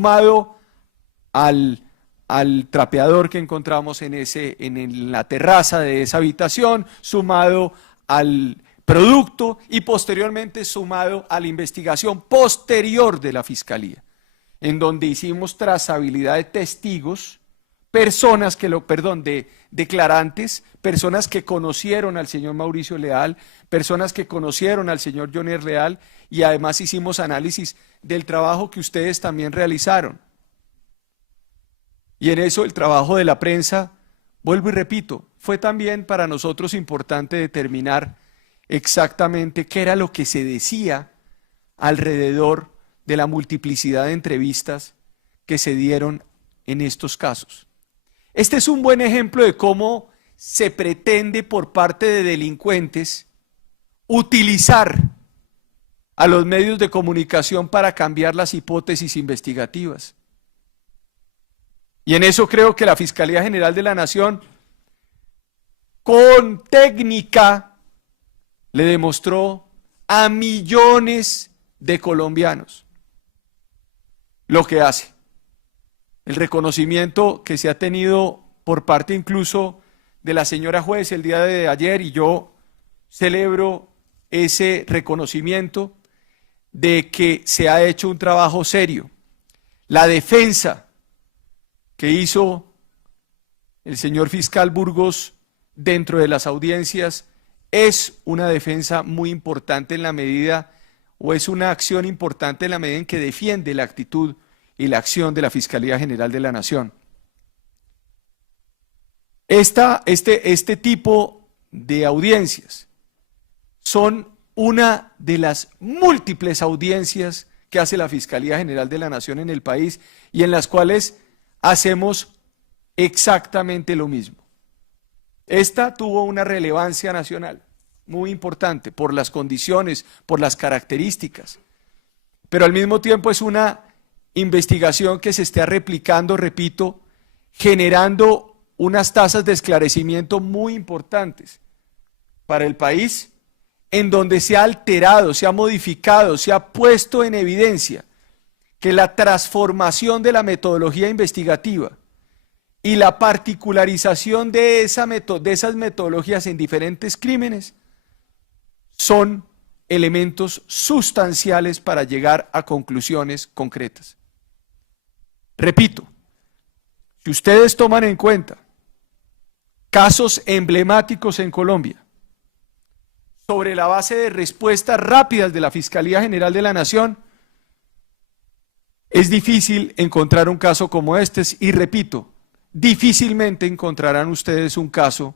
sumado al trapeador que encontramos en la terraza de esa habitación, sumado al producto y posteriormente sumado a la investigación posterior de la Fiscalía, en donde hicimos trazabilidad de testigos, declarantes, personas que conocieron al señor Mauricio Leal, personas que conocieron al señor Joner Leal, y además hicimos análisis del trabajo que ustedes también realizaron. Y en eso el trabajo de la prensa, vuelvo y repito, fue también para nosotros importante determinar exactamente qué era lo que se decía alrededor de la multiplicidad de entrevistas que se dieron en estos casos. Este es un buen ejemplo de cómo se pretende por parte de delincuentes utilizar a los medios de comunicación para cambiar las hipótesis investigativas. Y en eso creo que la Fiscalía General de la Nación, con técnica, le demostró a millones de colombianos lo que hace. El reconocimiento que se ha tenido por parte incluso de la señora juez el día de ayer, y yo celebro ese reconocimiento de que se ha hecho un trabajo serio. La defensa que hizo el señor fiscal Burgos dentro de las audiencias es una defensa muy importante en la medida, o es una acción importante en la medida en que defiende la actitud y la acción de la Fiscalía General de la Nación. Este tipo de audiencias son una de las múltiples audiencias que hace la Fiscalía General de la Nación en el país y en las cuales hacemos exactamente lo mismo. Esta tuvo una relevancia nacional muy importante por las condiciones, por las características, pero al mismo tiempo es una investigación que se está replicando, repito, generando unas tasas de esclarecimiento muy importantes para el país, en donde se ha alterado, se ha modificado, se ha puesto en evidencia que la transformación de la metodología investigativa y la particularización de esas metodologías en diferentes crímenes son elementos sustanciales para llegar a conclusiones concretas. Repito, si ustedes toman en cuenta casos emblemáticos en Colombia, sobre la base de respuestas rápidas de la Fiscalía General de la Nación, es difícil encontrar un caso como este, y repito, difícilmente encontrarán ustedes un caso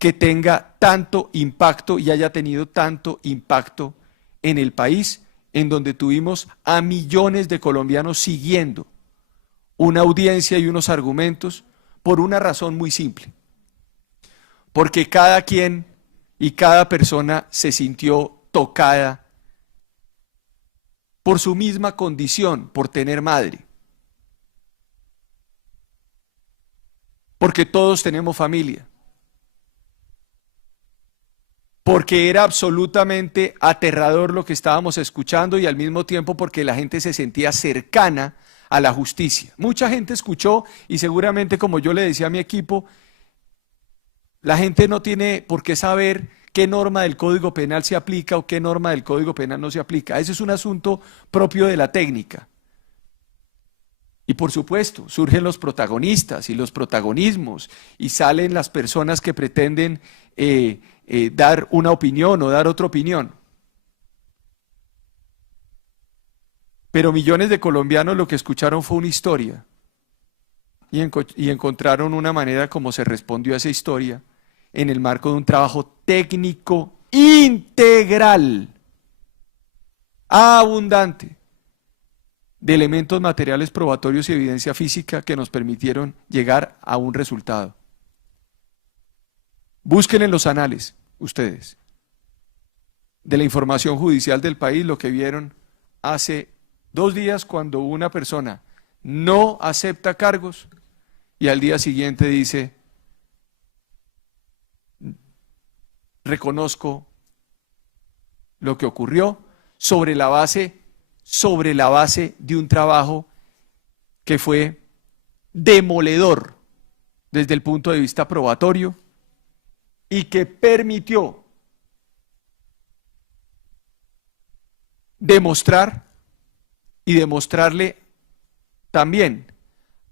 que tenga tanto impacto y haya tenido tanto impacto en el país, en donde tuvimos a millones de colombianos siguiendo una audiencia y unos argumentos por una razón muy simple. Porque cada quien y cada persona se sintió tocada por su misma condición, por tener madre. Porque todos tenemos familia. Porque era absolutamente aterrador lo que estábamos escuchando y al mismo tiempo porque la gente se sentía cercana a la justicia. Mucha gente escuchó y seguramente, como yo le decía a mi equipo, la gente no tiene por qué saber qué norma del Código Penal se aplica o qué norma del Código Penal no se aplica. Ese es un asunto propio de la técnica. Y por supuesto, surgen los protagonistas y los protagonismos y salen las personas que pretenden dar una opinión o dar otra opinión. Pero millones de colombianos lo que escucharon fue una historia y encontraron una manera como se respondió a esa historia en el marco de un trabajo técnico integral, abundante, de elementos materiales probatorios y evidencia física que nos permitieron llegar a un resultado. Busquen en los anales, ustedes, de la información judicial del país, lo que vieron hace 2 días cuando una persona no acepta cargos y al día siguiente dice: reconozco lo que ocurrió sobre la base de un trabajo que fue demoledor desde el punto de vista probatorio y que permitió demostrar y demostrarle también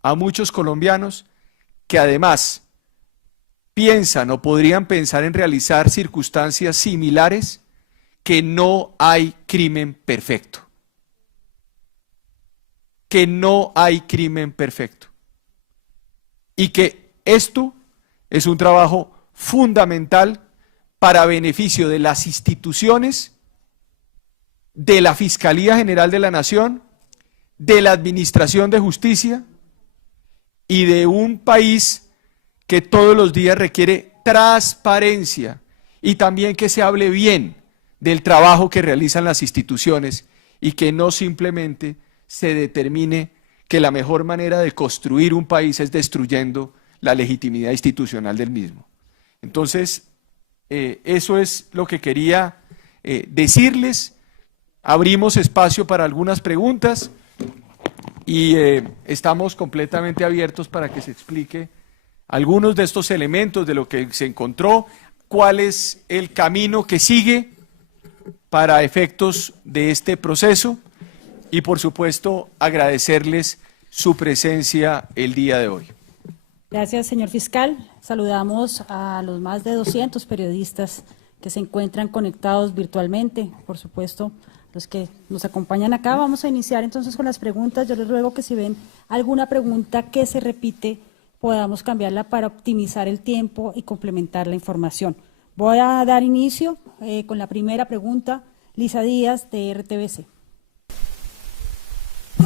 a muchos colombianos que además piensan o podrían pensar en realizar circunstancias similares, que no hay crimen perfecto. Que no hay crimen perfecto. Y que esto es un trabajo fundamental para beneficio de las instituciones, de la Fiscalía General de la Nación, de la Administración de Justicia y de un país que todos los días requiere transparencia y también que se hable bien del trabajo que realizan las instituciones y que no simplemente se determine que la mejor manera de construir un país es destruyendo la legitimidad institucional del mismo. Entonces, eso es lo que quería decirles. Abrimos espacio para algunas preguntas y estamos completamente abiertos para que se explique algunos de estos elementos de lo que se encontró, cuál es el camino que sigue para efectos de este proceso y, por supuesto, agradecerles su presencia el día de hoy. Gracias, señor fiscal. Saludamos a los más de 200 periodistas que se encuentran conectados virtualmente, por supuesto, los que nos acompañan acá. Vamos a iniciar entonces con las preguntas. Yo les ruego que si ven alguna pregunta que se repite, podamos cambiarla para optimizar el tiempo y complementar la información. Voy a dar inicio con la primera pregunta. Lisa Díaz, de RTBC.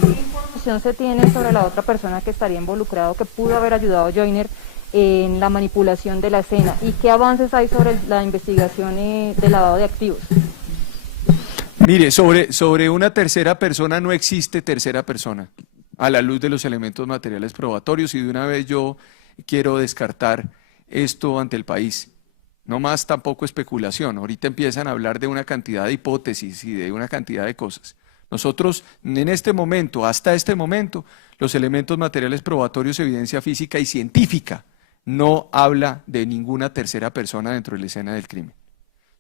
¿Qué información se tiene sobre la otra persona que estaría involucrado, que pudo haber ayudado a Joyner en la manipulación de la escena? ¿Y qué avances hay sobre la investigación de lavado de activos? Mire, sobre una tercera persona no existe tercera persona a la luz de los elementos materiales probatorios, y de una vez yo quiero descartar esto ante el país. No más tampoco especulación. Ahorita empiezan a hablar de una cantidad de hipótesis y de una cantidad de cosas. Nosotros, en este momento, hasta este momento, los elementos materiales probatorios, evidencia física y científica, no habla de ninguna tercera persona dentro de la escena del crimen.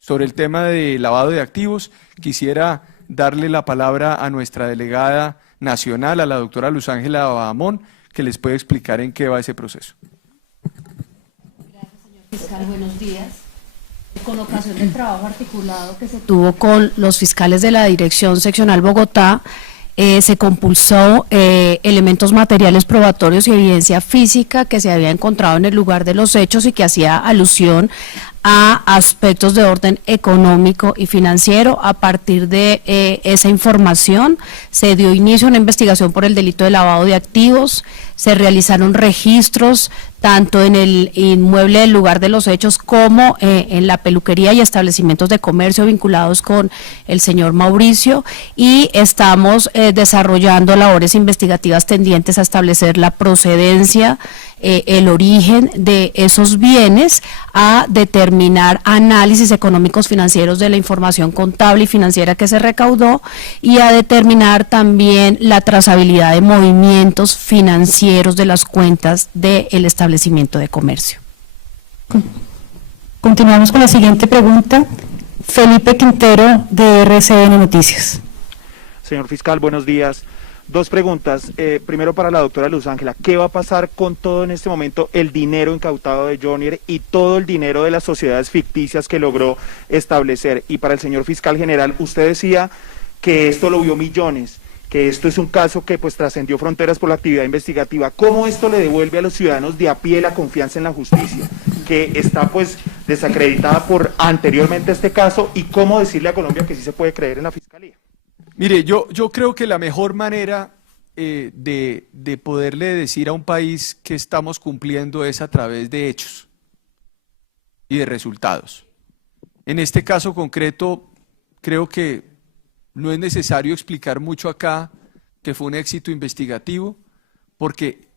Sobre el tema de lavado de activos, quisiera darle la palabra a nuestra delegada nacional, a la doctora Luz Ángela Bahamón, que les puede explicar en qué va ese proceso. Gracias, señor fiscal. Buenos días. Con ocasión del trabajo articulado que se tuvo con los fiscales de la Dirección Seccional Bogotá, se compulsó elementos materiales probatorios y evidencia física que se había encontrado en el lugar de los hechos y que hacía alusión a aspectos de orden económico y financiero. A partir de esa información se dio inicio a una investigación por el delito de lavado de activos, se realizaron registros tanto en el inmueble del lugar de los hechos como en la peluquería y establecimientos de comercio vinculados con el señor Mauricio, y estamos desarrollando labores investigativas tendientes a establecer la procedencia, el origen de esos bienes, a determinar análisis económicos financieros de la información contable y financiera que se recaudó, y a determinar también la trazabilidad de movimientos financieros de las cuentas del establecimiento de comercio. Continuamos con la siguiente pregunta. Felipe Quintero, de RCN Noticias. Señor fiscal, buenos días. Dos preguntas. Primero para la doctora Luz Ángela. ¿Qué va a pasar con todo en este momento el dinero incautado de Joyner y todo el dinero de las sociedades ficticias que logró establecer? Y para el señor fiscal general, usted decía que esto lo vio millones, que esto es un caso que pues trascendió fronteras por la actividad investigativa. ¿Cómo esto le devuelve a los ciudadanos de a pie la confianza en la justicia, que está pues desacreditada por anteriormente este caso, y cómo decirle a Colombia que sí se puede creer en la fiscalía? Mire, yo creo que la mejor manera de poderle decir a un país que estamos cumpliendo es a través de hechos y de resultados. En este caso concreto, creo que no es necesario explicar mucho acá que fue un éxito investigativo, porque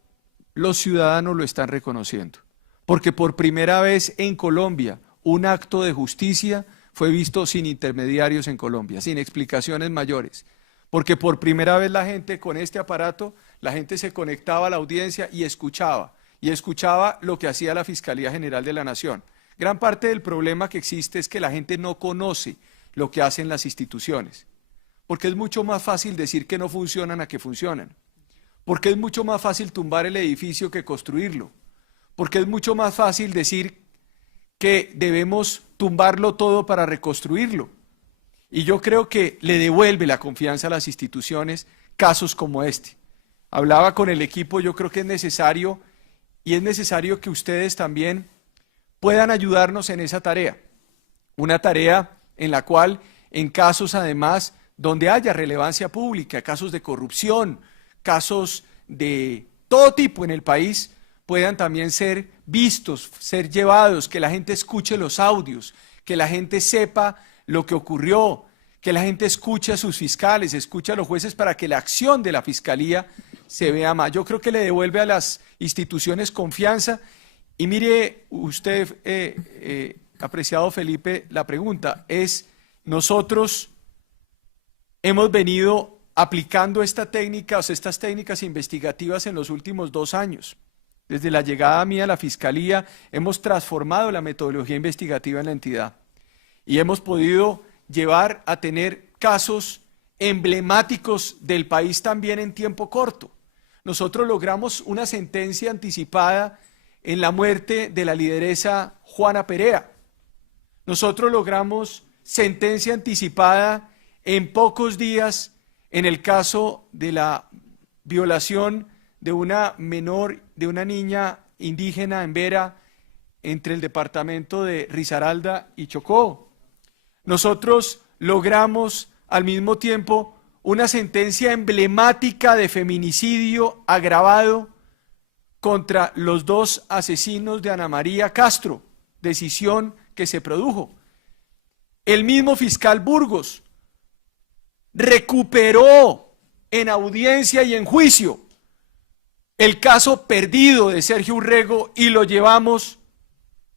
los ciudadanos lo están reconociendo. Porque por primera vez en Colombia un acto de justicia fue visto sin intermediarios en Colombia, sin explicaciones mayores. porque por primera vez la gente con este aparato, la gente se conectaba a la audiencia y escuchaba lo que hacía la Fiscalía General de la Nación. Gran parte del problema que existe es que la gente no conoce lo que hacen las instituciones, porque es mucho más fácil decir que no funcionan a que funcionan, porque es mucho más fácil tumbar el edificio que construirlo, porque es mucho más fácil decir que debemos tumbarlo todo para reconstruirlo. Y yo creo que le devuelve la confianza a las instituciones casos como este. Hablaba con el equipo, yo creo que es necesario, y es necesario que ustedes también puedan ayudarnos en esa tarea. Una tarea en la cual, en casos además donde haya relevancia pública, casos de corrupción, casos de todo tipo en el país, puedan también ser vistos, ser llevados, que la gente escuche los audios, que la gente sepa lo que ocurrió, que la gente escuche a sus fiscales, escuche a los jueces para que la acción de la Fiscalía se vea más. Yo creo que le devuelve a las instituciones confianza. Y mire usted, apreciado Felipe, la pregunta es, nosotros hemos venido aplicando estas técnicas investigativas en los últimos 2 años. Desde la llegada mía a la Fiscalía hemos transformado la metodología investigativa en la entidad y hemos podido llevar a tener casos emblemáticos del país también en tiempo corto. Nosotros logramos una sentencia anticipada en la muerte de la lideresa Juana Perea. Nosotros logramos sentencia anticipada en pocos días en el caso de la violación de una menor, de una niña indígena en Vera, entre el departamento de Risaralda y Chocó. Nosotros logramos al mismo tiempo una sentencia emblemática de feminicidio agravado contra los 2 asesinos de Ana María Castro, decisión que se produjo. El mismo fiscal Burgos recuperó en audiencia y en juicio el caso perdido de Sergio Urrego y lo llevamos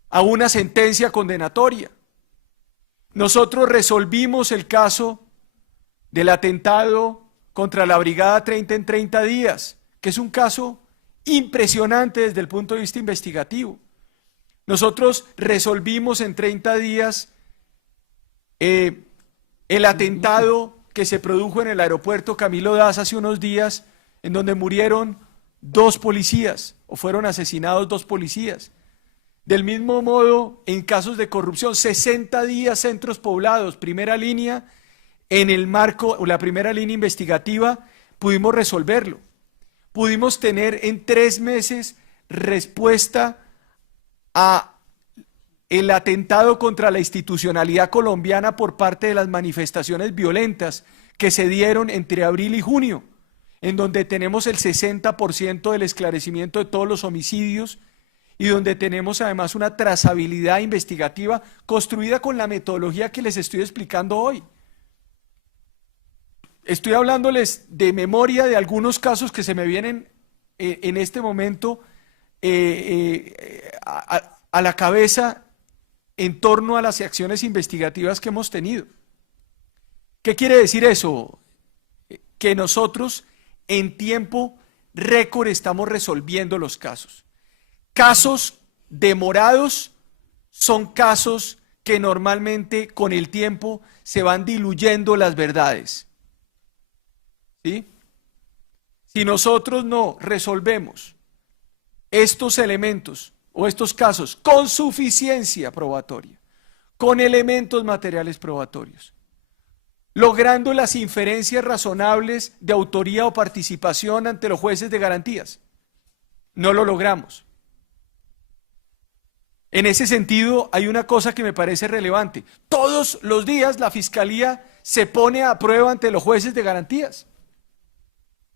a una sentencia condenatoria. Nosotros resolvimos el caso del atentado contra la Brigada 30 en 30 días, que es un caso impresionante desde el punto de vista investigativo. Nosotros resolvimos en 30 días el atentado que se produjo en el aeropuerto Camilo Daza hace unos días, en donde murieron 2 policías, o fueron asesinados 2 policías. Del mismo modo, en casos de corrupción, 60 días centros poblados, primera línea, en el marco, o la primera línea investigativa, pudimos resolverlo. Pudimos tener en 3 meses respuesta a el atentado contra la institucionalidad colombiana por parte de las manifestaciones violentas que se dieron entre abril y junio, en donde tenemos el 60% del esclarecimiento de todos los homicidios y donde tenemos además una trazabilidad investigativa construida con la metodología que les estoy explicando hoy. Estoy hablándoles de memoria de algunos casos que se me vienen en este momento a la cabeza en torno a las acciones investigativas que hemos tenido. ¿Qué quiere decir eso? Que nosotros en tiempo récord estamos resolviendo los casos. Casos demorados son casos que normalmente con el tiempo se van diluyendo las verdades. ¿Sí? Si nosotros no resolvemos estos elementos o estos casos con suficiencia probatoria, con elementos materiales probatorios, logrando las inferencias razonables de autoría o participación ante los jueces de garantías, no lo logramos. En ese sentido, hay una cosa que me parece relevante. Todos los días la Fiscalía se pone a prueba ante los jueces de garantías.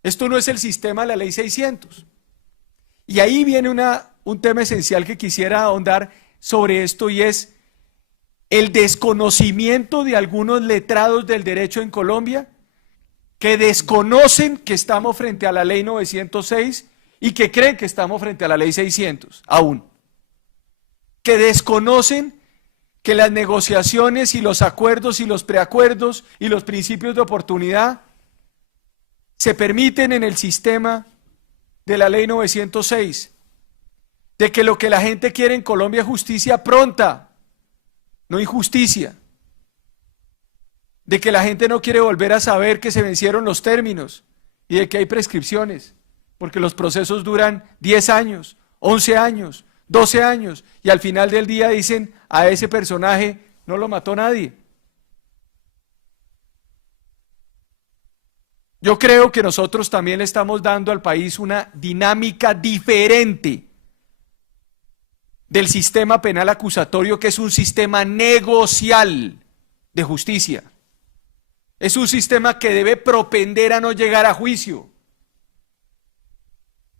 Esto no es el sistema de la Ley 600. Y ahí viene un tema esencial que quisiera ahondar sobre esto, y es el desconocimiento de algunos letrados del derecho en Colombia que desconocen que estamos frente a la Ley 906 y que creen que estamos frente a la Ley 600 aún. Que desconocen que las negociaciones y los acuerdos y los preacuerdos y los principios de oportunidad se permiten en el sistema de la ley 906, de que lo que la gente quiere en Colombia es justicia pronta, no injusticia, de que la gente no quiere volver a saber que se vencieron los términos y de que hay prescripciones, porque los procesos duran 10 años, 11 años, 12 años, y al final del día dicen a ese personaje no lo mató nadie. Yo creo que nosotros también le estamos dando al país una dinámica diferente del sistema penal acusatorio, que es un sistema negocial de justicia. Es un sistema que debe propender a no llegar a juicio.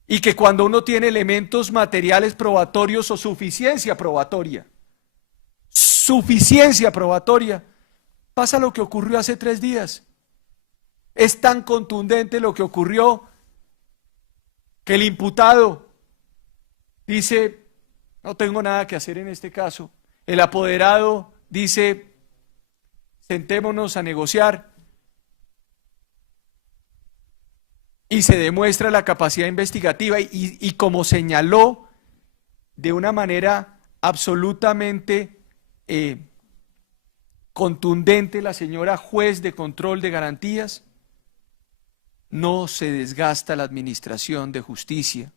Y que cuando uno tiene elementos materiales probatorios o suficiencia probatoria, pasa lo que ocurrió hace 3 días. Es tan contundente lo que ocurrió que el imputado dice, no tengo nada que hacer en este caso. El apoderado dice, sentémonos a negociar. Y se demuestra la capacidad investigativa y como señaló de una manera absolutamente contundente la señora juez de control de garantías, no se desgasta la administración de justicia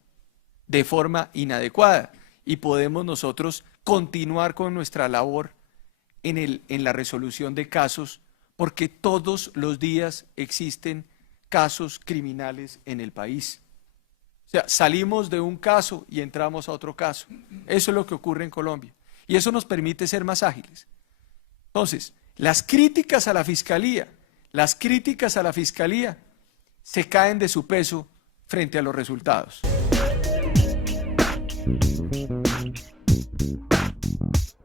de forma inadecuada y podemos nosotros continuar con nuestra labor en la resolución de casos, porque todos los días existen casos criminales en el país. O sea, salimos de un caso y entramos a otro caso. Eso es lo que ocurre en Colombia. Y eso nos permite ser más ágiles. Entonces, las críticas a la Fiscalía se caen de su peso frente a los resultados.